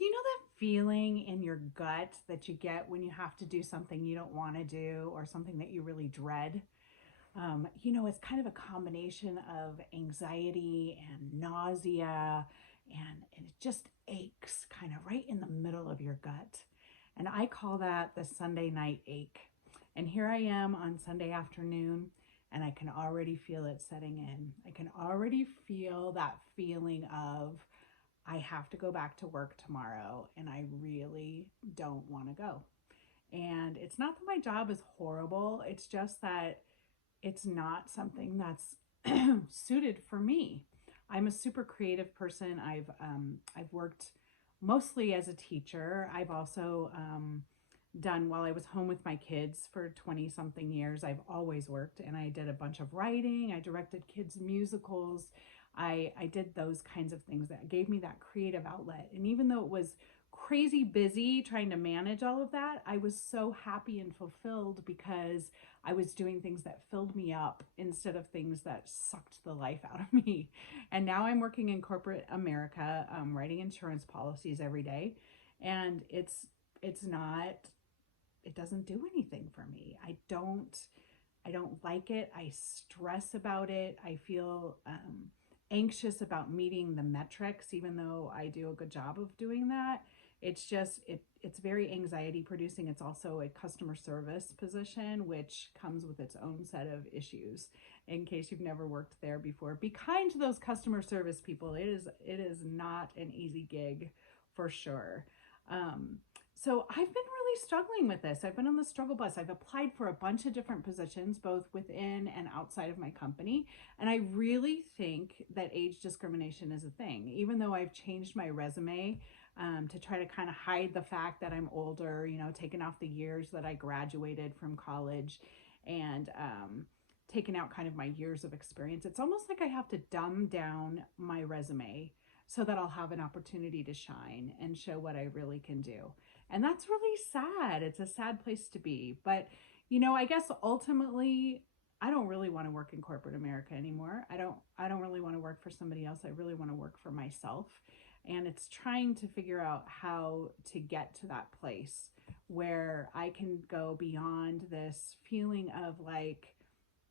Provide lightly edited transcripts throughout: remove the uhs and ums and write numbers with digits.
Do you know that feeling in your gut that you get when you have to do something you don't want to do or something that you really dread? It's kind of a combination of anxiety and nausea, and it just aches kind of right in the middle of your gut. And I call that the Sunday night ache. And here I am on Sunday afternoon, and I can already feel it setting in. I can already feel that feeling of, I have to go back to work tomorrow, and I really don't want to go. And it's not that my job is horrible, it's just that it's not something that's suited for me. I'm a super creative person. I've worked mostly as a teacher. I've also done, while I was home with my kids for 20 something years, I've always worked, and I did a bunch of writing. I directed kids musicals. I did those kinds of things that gave me that creative outlet. And even though it was crazy busy trying to manage all of that, I was so happy and fulfilled because I was doing things that filled me up instead of things that sucked the life out of me. And now I'm working in corporate America, writing insurance policies every day, and it's not, it doesn't do anything for me. I don't like it. I stress about it. I feel anxious about meeting the metrics, even though I do a good job of doing that. It's very anxiety producing. It's also a customer service position, which comes with its own set of issues. In case you've never worked there before, be kind to those customer service people. It is not an easy gig for sure. So I've been really struggling with this. I've been on the struggle bus. I've applied for a bunch of different positions, both within and outside of my company. And I really think that age discrimination is a thing, even though I've changed my resume to try to kind of hide the fact that I'm older, taking off the years that I graduated from college, and taking out kind of my years of experience. It's almost like I have to dumb down my resume so that I'll have an opportunity to shine and show what I really can do. And that's really sad. It's a sad place to be. But, I guess ultimately, I don't really want to work in corporate America anymore. I don't really want to work for somebody else. I really want to work for myself. And it's trying to figure out how to get to that place where I can go beyond this feeling of like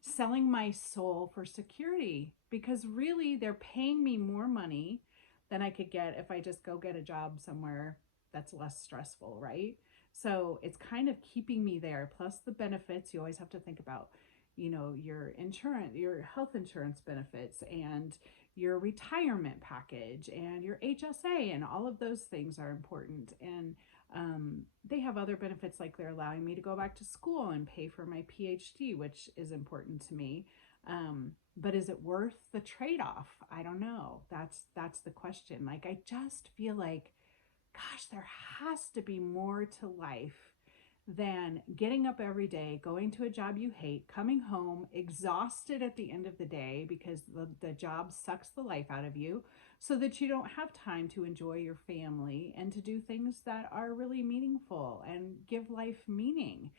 selling my soul for security, because really they're paying me more money than I could get if I just go get a job somewhere that's less stressful, right? So it's kind of keeping me there. Plus the benefits, you always have to think about, your insurance, your health insurance benefits, and your retirement package, and your HSA, and all of those things are important. And they have other benefits, like they're allowing me to go back to school and pay for my PhD, which is important to me. But is it worth the trade-off? I don't know. That's the question. Like, I just feel like, gosh, there has to be more to life than getting up every day, going to a job you hate, coming home exhausted at the end of the day because the job sucks the life out of you, so that you don't have time to enjoy your family and to do things that are really meaningful and give life meaning.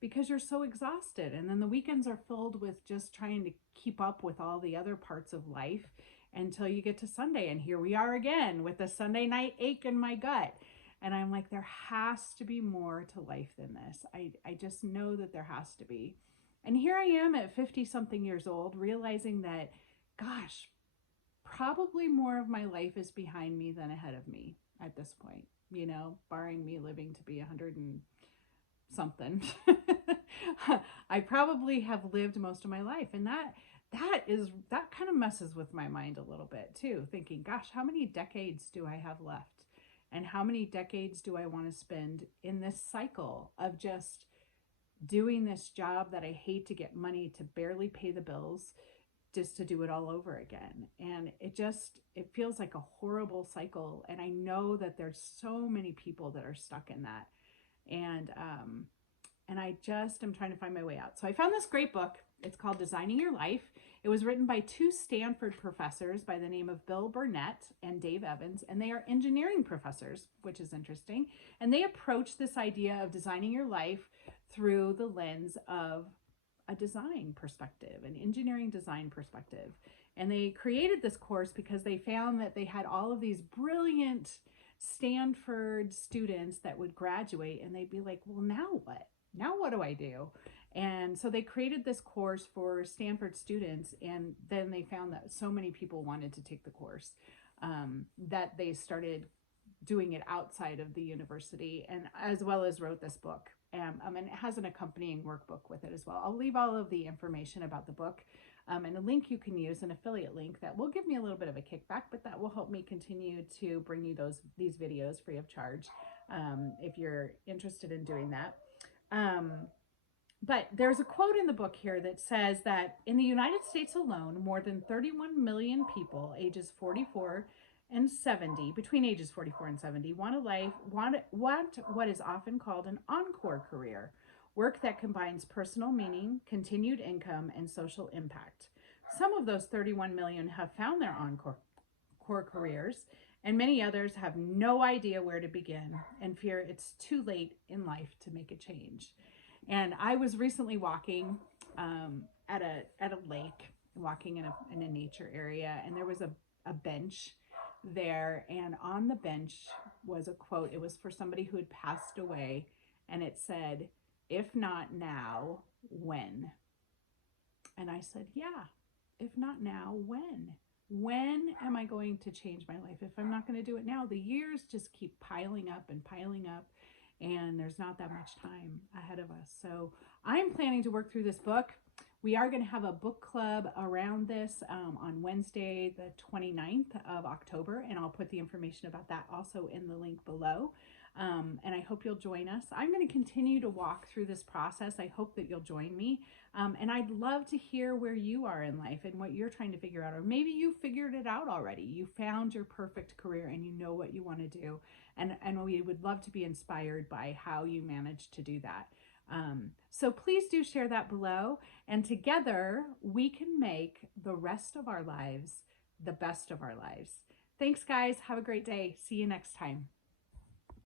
Because you're so exhausted. And then the weekends are filled with just trying to keep up with all the other parts of life until you get to Sunday. And here we are again with the Sunday night ache in my gut. And I'm like, there has to be more to life than this. I just know that there has to be. And here I am at 50 something years old, realizing that, gosh, probably more of my life is behind me than ahead of me at this point, barring me living to be 100 and something. I probably have lived most of my life, and that kind of messes with my mind a little bit too, thinking, gosh, how many decades do I have left, and how many decades do I want to spend in this cycle of just doing this job that I hate to get money to barely pay the bills, just to do it all over again. And it feels like a horrible cycle, and I know that there's so many people that are stuck in that. And I just am trying to find my way out. So I found this great book. It's called Designing Your Life. It was written by two Stanford professors by the name of Bill Burnett and Dave Evans, and they are engineering professors, which is interesting. And they approach this idea of designing your life through the lens of a design perspective, an engineering design perspective. And they created this course because they found that they had all of these brilliant Stanford students that would graduate and they'd be like, well, now what? Now what do I do? And so they created this course for Stanford students, and then they found that so many people wanted to take the course that they started doing it outside of the university, and as well as wrote this book. And it has an accompanying workbook with it as well. I'll leave all of the information about the book and a link you can use, an affiliate link that will give me a little bit of a kickback, but that will help me continue to bring you these videos free of charge if you're interested in doing that. But there's a quote in the book here that says that in the United States alone, more than 31 million people ages 44 and 70, between ages 44 and 70, want what is often called an encore career, work that combines personal meaning, continued income, and social impact. Some of those 31 million have found their encore careers, and many others have no idea where to begin and fear it's too late in life to make a change. And I was recently walking at a lake, walking in a nature area, and there was a bench there, and on the bench was a quote. It was for somebody who had passed away, and it said, "If not now, when?" And I said, yeah, if not now, when? When am I going to change my life? If I'm not going to do it now, the years just keep piling up and piling up, and there's not that much time ahead of us. So I'm planning to work through this book. We are going to have a book club around this on Wednesday, the 29th of October, and I'll put the information about that also in the link below. And I hope you'll join us. I'm going to continue to walk through this process. I hope that you'll join me. And I'd love to hear where you are in life and what you're trying to figure out. Or maybe you figured it out already. You found your perfect career and you know what you want to do. And we would love to be inspired by how you managed to do that. So please do share that below, and together we can make the rest of our lives the best of our lives. Thanks, guys. Have a great day. See you next time.